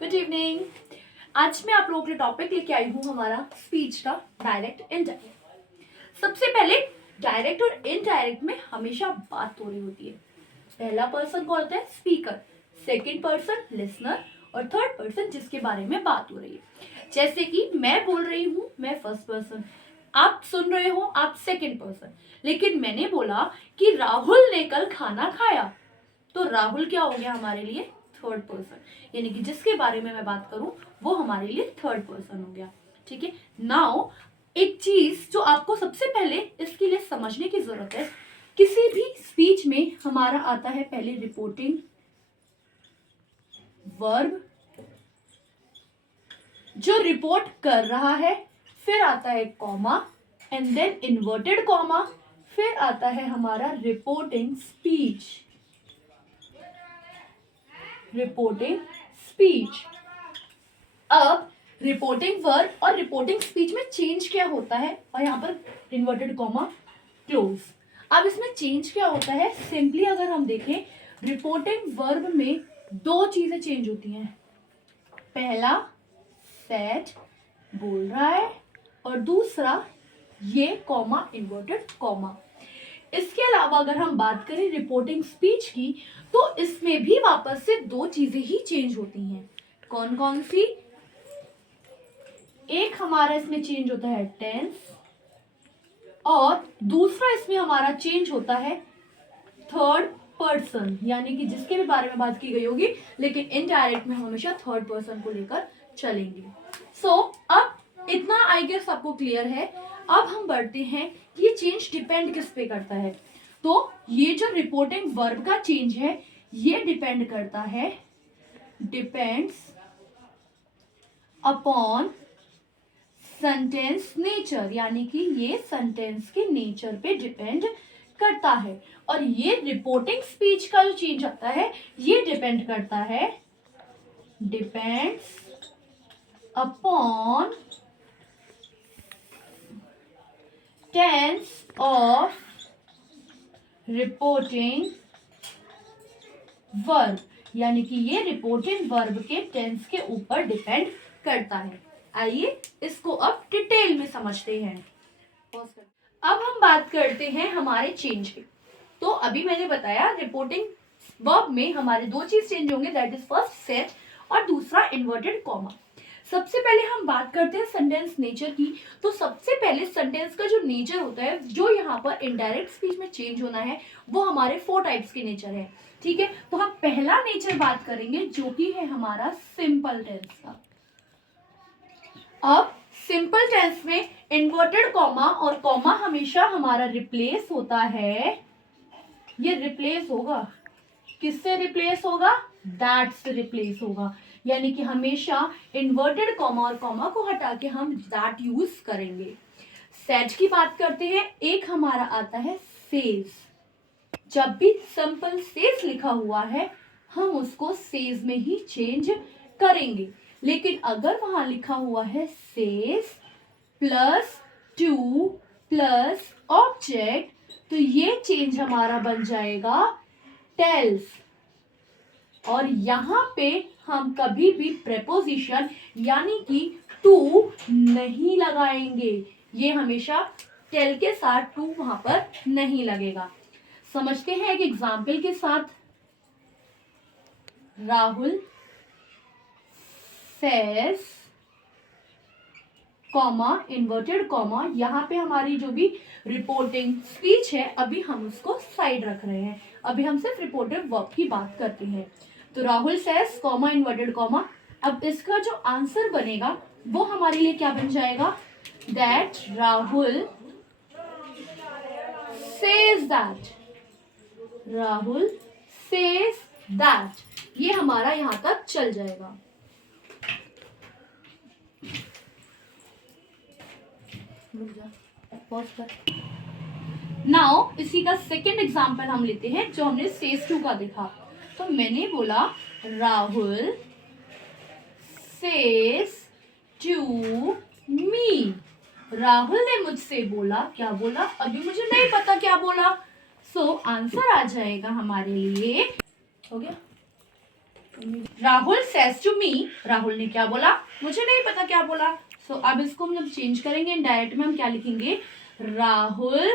Good evening. आज मैं आप लोगों के लिए टॉपिक लेके आई हूँ हमारा स्पीच का डायरेक्ट इनडायरेक्ट। सबसे पहले डायरेक्ट और इनडायरेक्ट में हमेशा बात हो रही होती है। पहला पर्सन कौन होता है? स्पीकर, सेकंड पर्सन लिसनर और थर्ड पर्सन जिसके बारे में बात हो रही है। जैसे कि मैं बोल रही हूँ, मैं फर्स्ट पर्सन, आप सुन रहे हो, आप सेकंड पर्सन। लेकिन मैंने बोला कि राहुल ने कल खाना खाया, तो राहुल क्या हो गया हमारे लिए? थर्ड पर्सन, यानी कि जिसके बारे में मैं बात करूं वो हमारे लिए थर्ड पर्सन हो गया। ठीक है। नाउ एक चीज जो आपको सबसे पहले इसके लिए समझने की जरूरत है, किसी भी स्पीच में हमारा आता है पहले रिपोर्टिंग वर्ब जो रिपोर्ट कर रहा है, फिर आता है comma and then inverted comma, फिर आता है हमारा रिपोर्टिंग स्पीच। Reporting speech. अब रिपोर्टिंग वर्ब और रिपोर्टिंग स्पीच में चेंज क्या होता है, और यहाँ पर इन्वर्टेड कॉमा क्लोज। अब इसमें चेंज क्या होता है? सिंपली अगर हम देखें, रिपोर्टिंग वर्ब में दो चीजें चेंज होती हैं। पहला सेड बोल रहा है और दूसरा ये कॉमा इन्वर्टेड कॉमा। इसके अलावा अगर हम बात करें रिपोर्टिंग स्पीच की, तो इसमें भी वापस से दो चीजें ही चेंज होती हैं। कौन कौन सी? एक हमारा इसमें चेंज होता है टेंस, और दूसरा इसमें हमारा चेंज होता है थर्ड पर्सन, यानी कि जिसके भी बारे में बात की गई होगी, लेकिन इनडायरेक्ट में हम हमेशा थर्ड पर्सन को लेकर चलेंगे। सो अब इतना आई गेस आपको क्लियर है। अब हम बढ़ते हैं कि ये चेंज डिपेंड किस पे करता है। तो ये जो रिपोर्टिंग वर्ब का चेंज है, ये डिपेंड करता है, डिपेंड्स अपॉन सेंटेंस नेचर, यानी कि ये सेंटेंस के नेचर पे डिपेंड करता है। और ये रिपोर्टिंग स्पीच का जो चेंज आता है, ये डिपेंड करता है, depends upon tense of reporting verb, यानी कि ये रिपोर्टिंग वर्ब के टेंस के ऊपर डिपेंड करता है। आइए इसको अब डिटेल में समझते हैं। अब हम बात करते हैं हमारे चेंज की। तो अभी मैंने बताया रिपोर्टिंग वर्ब में हमारे दो चीज चेंज होंगे, दैट इज फर्स्ट सेट और दूसरा इन्वर्टेड कॉमा। सबसे पहले हम बात करते हैं सेंटेंस नेचर की। तो सबसे पहले सेंटेंस का जो नेचर होता है, जो यहाँ पर इनडायरेक्ट स्पीच में चेंज होना है, वो हमारे 4 टाइप्स के नेचर है। ठीक है। तो हम पहला नेचर बात करेंगे जो कि है हमारा सिंपल टेंस का। अब सिंपल टेंस में इन्वर्टेड कॉमा और कॉमा हमेशा हमारा रिप्लेस होता है। ये रिप्लेस होगा, किससे रिप्लेस होगा? दैट से रिप्लेस होगा, यानी कि हमेशा इन्वर्टेड कॉमा और कॉमा को हटा के हम दैट यूज करेंगे। सेड की बात करते हैं, एक हमारा आता है सेज। जब भी सिंपल सेज लिखा हुआ है, हम उसको सेज में ही चेंज करेंगे। लेकिन अगर वहां लिखा हुआ है says plus two plus object, तो ये चेंज हमारा बन जाएगा टेल्स। और यहां पे हम कभी भी प्रेपोजिशन यानी कि टू नहीं लगाएंगे। ये हमेशा टेल के साथ टू वहां पर नहीं लगेगा। समझते हैं एक एग्जाम्पल के साथ। Rahul says comma inverted comma, यहाँ पे हमारी जो भी रिपोर्टिंग स्पीच है, अभी हम उसको साइड रख रहे हैं। अभी हम सिर्फ रिपोर्टिव वर्ब की बात करते हैं। तो Rahul says comma inverted comma. अब इसका जो आंसर बनेगा वो हमारे लिए क्या बन जाएगा? That Rahul says that. Rahul says that, ये हमारा यहां तक चल जाएगा। नाउ इसी का सेकेंड एग्जाम्पल हम लेते हैं, जो हमने सेज टू का देखा। तो मैंने बोला Rahul says to me. Rahul ने मुझसे बोला, क्या बोला? अभी मुझे नहीं पता क्या बोला। सो आंसर आ जाएगा हमारे लिए, हो गया Rahul says to me, Rahul ने क्या बोला, मुझे नहीं पता क्या बोला। सो अब इसको हम जब चेंज करेंगे इनडायरेक्ट में हम क्या लिखेंगे, राहुल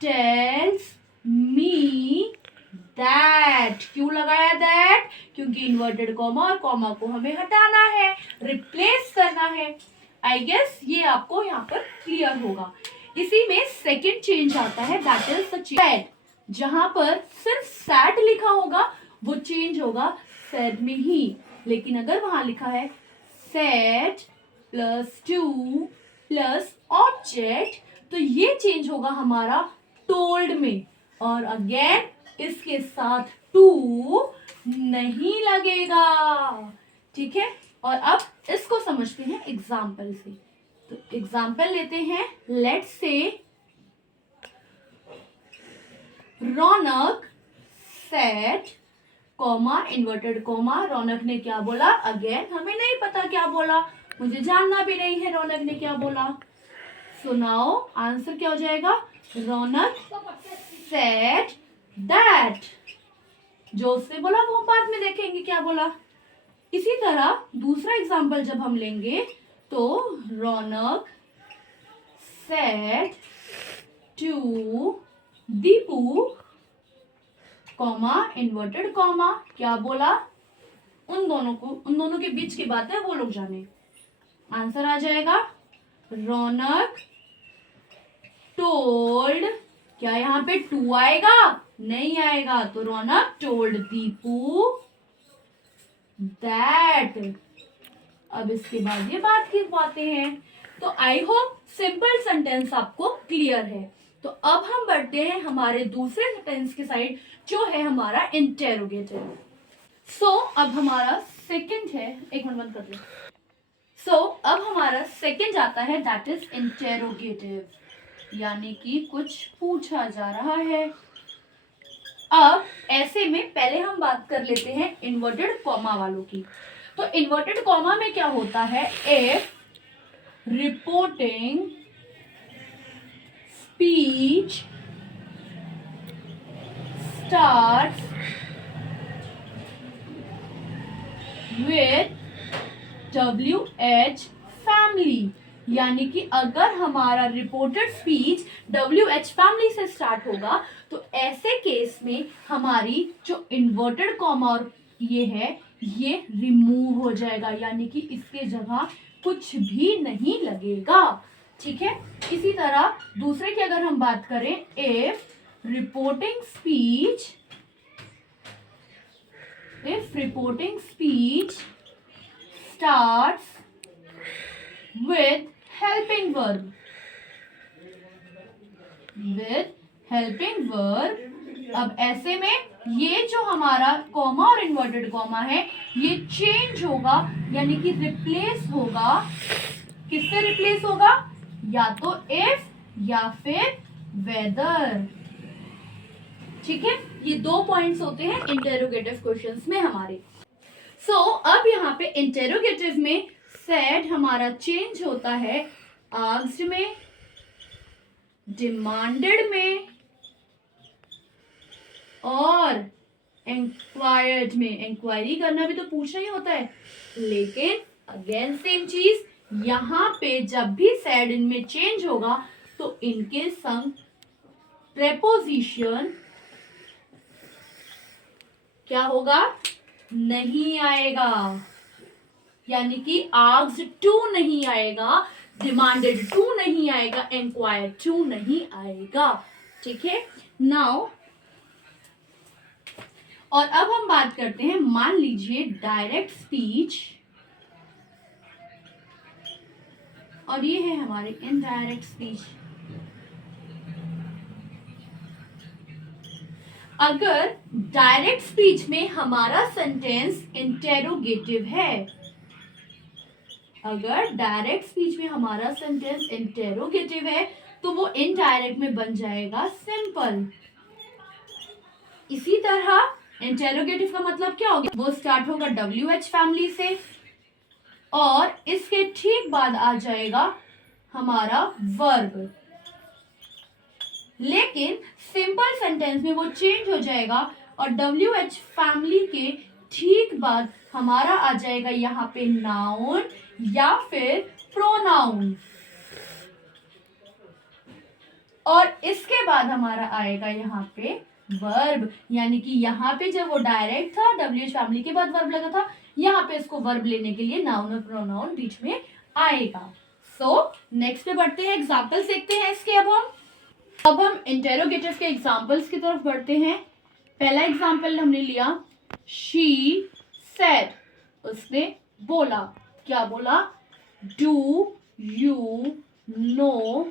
टेल्स मी दैट। क्यों लगाया दैट, क्योंकि इन्वर्टेड कॉमा और कॉमा को हमें हटाना है, रिप्लेस करना है। आई गेस ये आपको यहाँ पर क्लियर होगा। इसी में सेकेंड चेंज आता है, दैट इज द सैड। जहां पर सिर्फ सैड लिखा होगा वो चेंज होगा सैड में ही, लेकिन अगर वहां लिखा है sad plus two plus object तो ये चेंज होगा हमारा टोल्ड में, और अगेन इसके साथ टू नहीं लगेगा। ठीक है, और अब इसको समझते हैं एग्जाम्पल से। तो एग्जाम्पल लेते हैं, let's say Raunak said comma inverted comma, Raunak ने क्या बोला, अगेन हमें नहीं पता क्या बोला, मुझे जानना भी नहीं है रौनक ने क्या बोला। सो नाउ आंसर क्या हो जाएगा, रौनक सेड दैट। जो उसने बोला वो हम बाद में देखेंगे क्या बोला। इसी तरह दूसरा एग्जाम्पल जब हम लेंगे तो Raunak said to Deepu comma inverted comma, क्या बोला, उन दोनों के बीच की बात है वो लोग जाने। आंसर आ जाएगा रौनक टोल्ड, क्या यहाँ पे टू आएगा, नहीं आएगा, तो रौनक टोल्ड दीपू दैट। अब इसके बाद ये बात की बातें हैं। तो आई होप सिंपल सेंटेंस आपको क्लियर है। तो अब हम बढ़ते हैं हमारे दूसरे सेंटेंस के साइड, जो है हमारा इंटेरोगेटिव। सो अब हमारा सेकंड है, एक मिनट बंद कर दो। सो अब हमारा सेकंड आता है, दैट इज इंटेरोगेटिव, यानी कि कुछ पूछा जा रहा है। अब ऐसे में पहले हम बात कर लेते हैं इन्वर्टेड कॉमा वालों की। तो इन्वर्टेड कॉमा में क्या होता है, if reporting speech starts with WH family, यानी कि अगर हमारा रिपोर्टेड स्पीच WH फैमिली से स्टार्ट होगा तो ऐसे केस में हमारी जो इन्वर्टेड कॉमा और ये है ये रिमूव हो जाएगा, यानी कि इसके जगह कुछ भी नहीं लगेगा। ठीक है, इसी तरह दूसरे की अगर हम बात करें, if reporting speech starts with helping verb, अब ऐसे में ये जो हमारा कॉमा और इन्वर्टेड कॉमा है ये चेंज होगा, यानी कि रिप्लेस होगा, किससे रिप्लेस होगा, या तो इफ या फिर वेदर। ठीक है, ये दो पॉइंट्स होते हैं इंटेरोगेटिव क्वेश्चंस में हमारे। सो अब यहाँ पे इंटेरोगेटिव में सेड हमारा चेंज होता है आस्क्ड में, डिमांडेड में और इंक्वायर्ड में। इंक्वायरी करना भी तो पूछना ही होता है, लेकिन अगेन सेम चीज, यहाँ पे जब भी सेड इनमें चेंज होगा तो इनके संग प्रेपोजिशन क्या होगा, नहीं आएगा, यानी कि आस्क्ड टू नहीं आएगा, डिमांडेड टू नहीं आएगा, इंक्वायर्ड टू नहीं आएगा। ठीक है, नाउ और अब हम बात करते हैं, मान लीजिए डायरेक्ट स्पीच और ये है हमारे इनडायरेक्ट स्पीच। अगर डायरेक्ट स्पीच में हमारा सेंटेंस इंटेरोगेटिव है, अगर डायरेक्ट स्पीच में हमारा सेंटेंस इंटेरोगेटिव है तो वो इनडायरेक्ट में बन जाएगा सिंपल। इसी तरह इंटेरोगेटिव का मतलब क्या होगा, वो स्टार्ट होगा WH फैमिली से और इसके ठीक बाद आ जाएगा हमारा वर्ब, लेकिन सिंपल सेंटेंस में वो चेंज हो जाएगा और WH फैमिली के ठीक बाद हमारा आ जाएगा यहाँ पे नाउन या फिर प्रोनाउन, और इसके बाद हमारा आएगा यहाँ पे वर्ब, यानी कि यहाँ पे जब वो डायरेक्ट था WH फैमिली के बाद वर्ब लगा था, यहाँ पे इसको वर्ब लेने के लिए नाउन और प्रोनाउन बीच में आएगा। सो नेक्स्ट पे बढ़ते हैं, एग्जाम्पल्स देखते हैं इसके। अब हम इंटेरोगेटिव के एग्जाम्पल्स की तरफ बढ़ते हैं। पहला एग्जाम्पल हमने लिया, शी सेड, उसने बोला, क्या बोला, do you know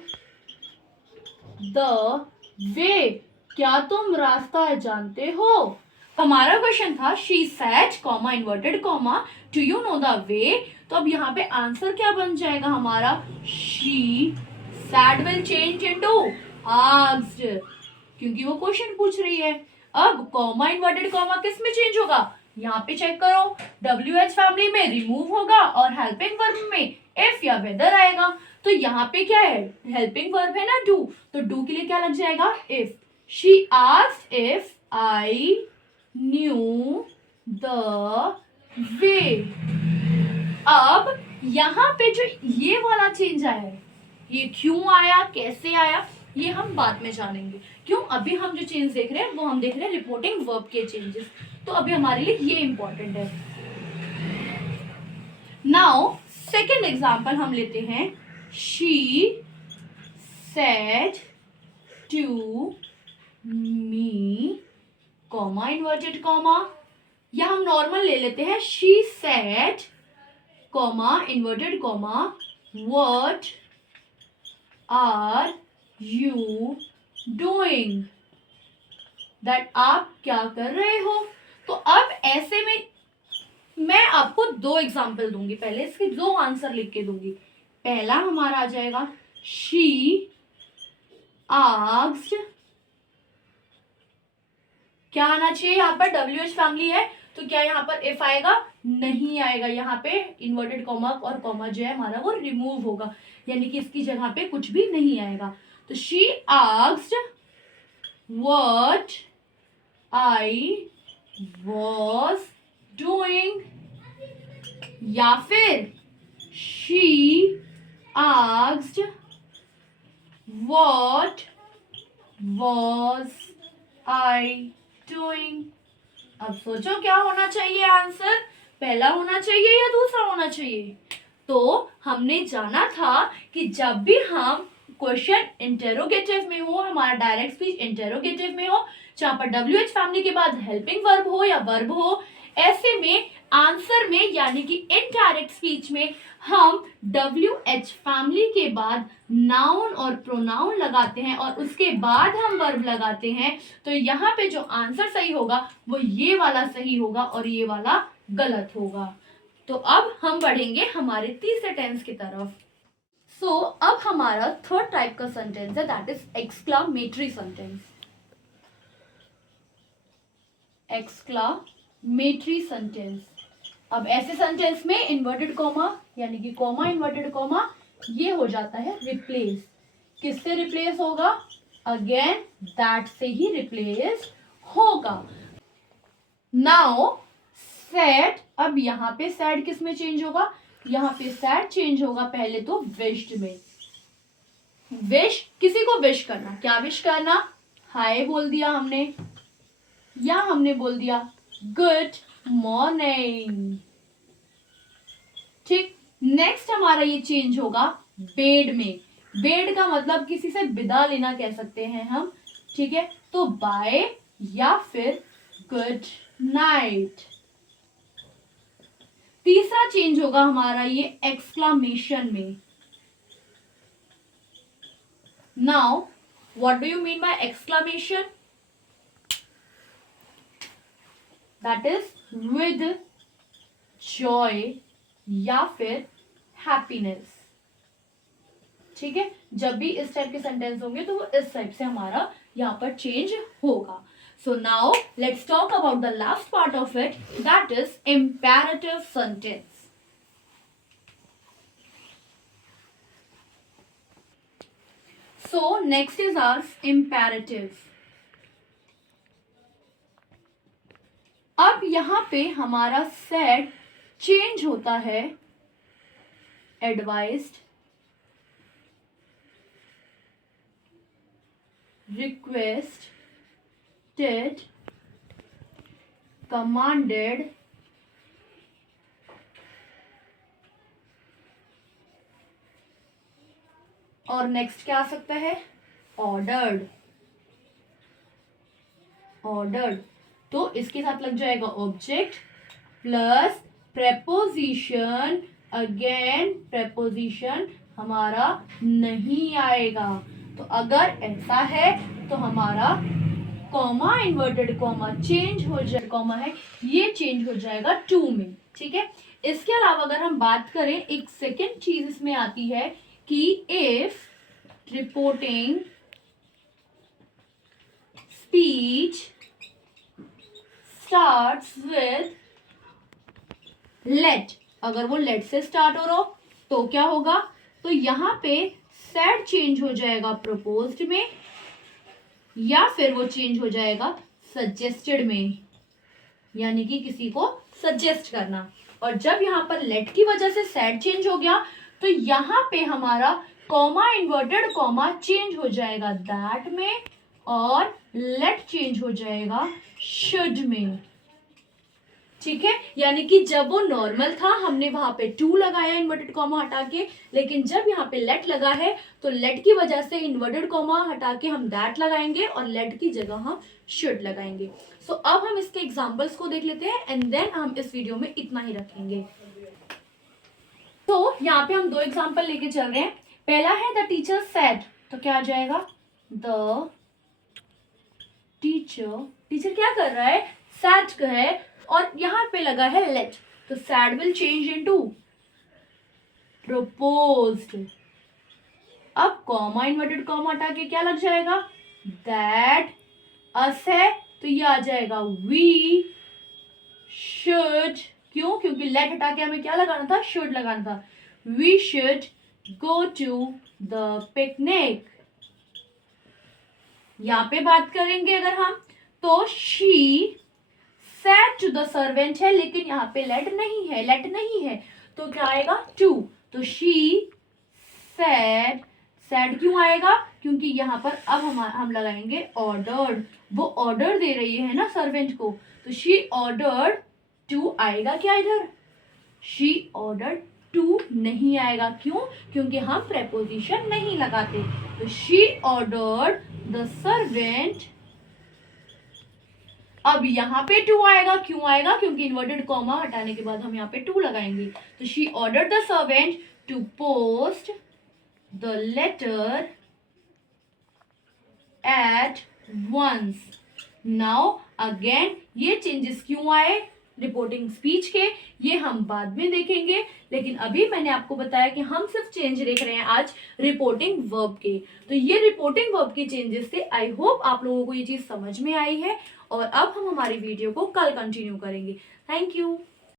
the way, क्या तुम रास्ता जानते हो। हमारा क्वेश्चन था she said comma inverted comma do you know the way, तो अब यहाँ पे आंसर क्या बन जाएगा हमारा, she said will change into asked, क्योंकि वो क्वेश्चन पूछ रही है। अब कॉमा इन्वर्टेड कॉमा किस में चेंज होगा, यहाँ पे चेक करो, WH फैमिली में रिमूव होगा और हेल्पिंग वर्ब में इफ या वेदर आएगा। तो यहाँ पे क्या है, हेल्पिंग वर्ब है ना डू, तो डू के लिए क्या लग जाएगा, if. She asked if I knew the way. अब यहाँ पे जो ये वाला चेंज आया है, ये क्यों आया, कैसे आया, ये हम बाद में जानेंगे। क्यों, अभी हम जो चेंज देख रहे हैं वो हम देख रहे हैं रिपोर्टिंग वर्ब के चेंजेस, तो अभी हमारे लिए ये इंपॉर्टेंट है। नाउ सेकेंड एग्जाम्पल हम लेते हैं, she said to me comma inverted comma, या हम नॉर्मल ले लेते हैं, she said comma inverted comma what are you doing, that आप क्या कर रहे हो। तो अब ऐसे में मैं आपको दो एग्जाम्पल दूंगी, पहले इसके दो आंसर लिख के दूंगी। पहला हमारा आ जाएगा, शी आस्क्ड, क्या आना चाहिए यहाँ पर, WH फैमिली है तो क्या यहाँ पर इफ आएगा, नहीं आएगा, यहाँ पे इन्वर्टेड कॉमा और कॉमा जो है हमारा वो रिमूव होगा, यानी कि इसकी जगह पे कुछ भी नहीं आएगा। तो she asked what I was doing, या फिर she asked what was I doing. अब सोचो क्या होना चाहिए आंसर, पहला होना चाहिए या दूसरा होना चाहिए। तो हमने जाना था कि जब भी हम क्वेश्चन इंटेरोगेटिव में हो, हमारा डायरेक्ट स्पीच इंटेरोगेटिव में हो, जहां पर WH फैमिली के बाद हेल्पिंग वर्ब हो या वर्ब हो, ऐसे में आंसर में यानी कि इनडायरेक्ट स्पीच में हम WH फैमिली के बाद नाउन और प्रोनाउन लगाते हैं और उसके बाद हम वर्ब लगाते हैं। तो यहाँ पे जो आंसर सही होगा वो ये वाला सही होगा और ये वाला गलत होगा। तो अब हम बढ़ेंगे हमारे तीसरे टेंस की तरफ। सो अब हमारा थर्ड टाइप का सेंटेंस है, that is exclamatory sentence. Exclamatory sentence, अब ऐसे सेंटेंस में इन्वर्टेड कॉमा यानी कि कॉमा इन्वर्टेड कॉमा ये हो जाता है रिप्लेस। किससे रिप्लेस होगा, अगेन दैट से ही रिप्लेस होगा। नाउ सैड, अब यहाँ पे सैड किस में चेंज होगा, यहाँ पे सैड चेंज होगा पहले तो विश्ड में। विश, किसी को विश करना, क्या विश करना, हाय बोल दिया हमने या हमने बोल दिया गुड मॉर्निंग। ठीक, नेक्स्ट हमारा ये चेंज होगा बेड में। बेड का मतलब किसी से विदा लेना कह सकते हैं हम, ठीक है, तो बाय या फिर गुड नाइट। तीसरा चेंज होगा हमारा ये एक्सक्लामेशन में। Now what do you mean by exclamation, that is with Joy या फिर हैप्पीनेस। ठीक है, जब भी इस टाइप के सेंटेंस होंगे तो वो इस टाइप से हमारा यहाँ पर चेंज होगा। So now let's talk about the last part of it, that is imperative sentence. So next is our imperative. अब यहाँ पे हमारा सेड चेंज होता है एडवाइज्ड, रिक्वेस्टेड, कमांडेड, और नेक्स्ट क्या आ सकता है, ऑर्डर्ड। ऑर्डर्ड तो इसके साथ लग जाएगा object plus preposition, again preposition हमारा नहीं आएगा। तो अगर ऐसा है तो हमारा कॉमा, इन्वर्टेड कॉमा चेंज हो जाए, कॉमा है ये चेंज हो जाएगा टू में, ठीक है। इसके अलावा अगर हम बात करें, एक सेकेंड चीज इसमें आती है कि if reporting speech starts with let, अगर वो लेट से स्टार्ट हो रहा हो तो क्या होगा, तो यहाँ पे सेड चेंज हो जाएगा प्रपोज्ड में, या फिर वो चेंज हो जाएगा सजेस्टेड में, यानी कि किसी को सजेस्ट करना। और जब यहाँ पर लेट की वजह से सेड चेंज हो गया तो यहाँ पे हमारा कॉमा, इन्वर्टेड कॉमा चेंज हो जाएगा दैट में, और लेट चेंज हो जाएगा शुड में, ठीक है। यानी कि जब वो नॉर्मल था हमने वहां पे टू लगाया इन्वर्टेड कॉमा हटा के, लेकिन जब यहाँ पे लेट लगा है तो लेट की वजह से इन्वर्टेड कॉमा हटा के हम दैट लगाएंगे और लेट की जगह हम शुड लगाएंगे। सो अब हम इसके एग्जांपल्स को देख लेते हैं एंड देन हम इस वीडियो में इतना ही रखेंगे। तो यहाँ पे हम दो एग्जाम्पल लेके चल रहे हैं। पहला है द टीचर सेड, तो क्या आ जाएगा, द टीचर क्या कर रहा है, सेड है, और यहां पे लगा है लेट, तो sad will change into proposed. अब कॉमा, इन्वर्टेड कॉमा हटा के क्या लग जाएगा, दैट। अस है तो ये आ जाएगा वी शुड, क्यों, क्योंकि लेट हटा के हमें क्या लगाना था, शुड लगाना था। We should go to the picnic. यहां पे बात करेंगे अगर हम, तो she said to the servant है, लेकिन यहाँ पे लेट नहीं है तो क्या आएगा, टू। तो शी सेड, सेड क्यों आएगा, क्योंकि यहाँ पर अब हम लगाएंगे ऑर्डर्ड, वो ऑर्डर दे रही है ना सर्वेंट को, तो शी ऑर्डर्ड टू आएगा क्या इधर, शी ऑर्डर्ड टू नहीं आएगा, क्यों, क्योंकि हम प्रेपोजिशन नहीं लगाते। तो शी ऑर्डर्ड द सर्वेंट, अब यहाँ पे टू आएगा, क्यों आएगा, क्योंकि इन्वर्टेड कॉमा हटाने के बाद हम यहाँ पे टू लगाएंगे। तो she ordered the servant to post the letter at once. Now again ये चेंजेस क्यों आए रिपोर्टिंग स्पीच के, ये हम बाद में देखेंगे, लेकिन अभी मैंने आपको बताया कि हम सिर्फ चेंज देख रहे हैं आज रिपोर्टिंग वर्ब के। तो ये रिपोर्टिंग वर्ब के चेंजेस थे। आई होप आप लोगों को ये चीज समझ में आई है, और अब हम हमारी वीडियो को कल कंटिन्यू करेंगे। Thank you.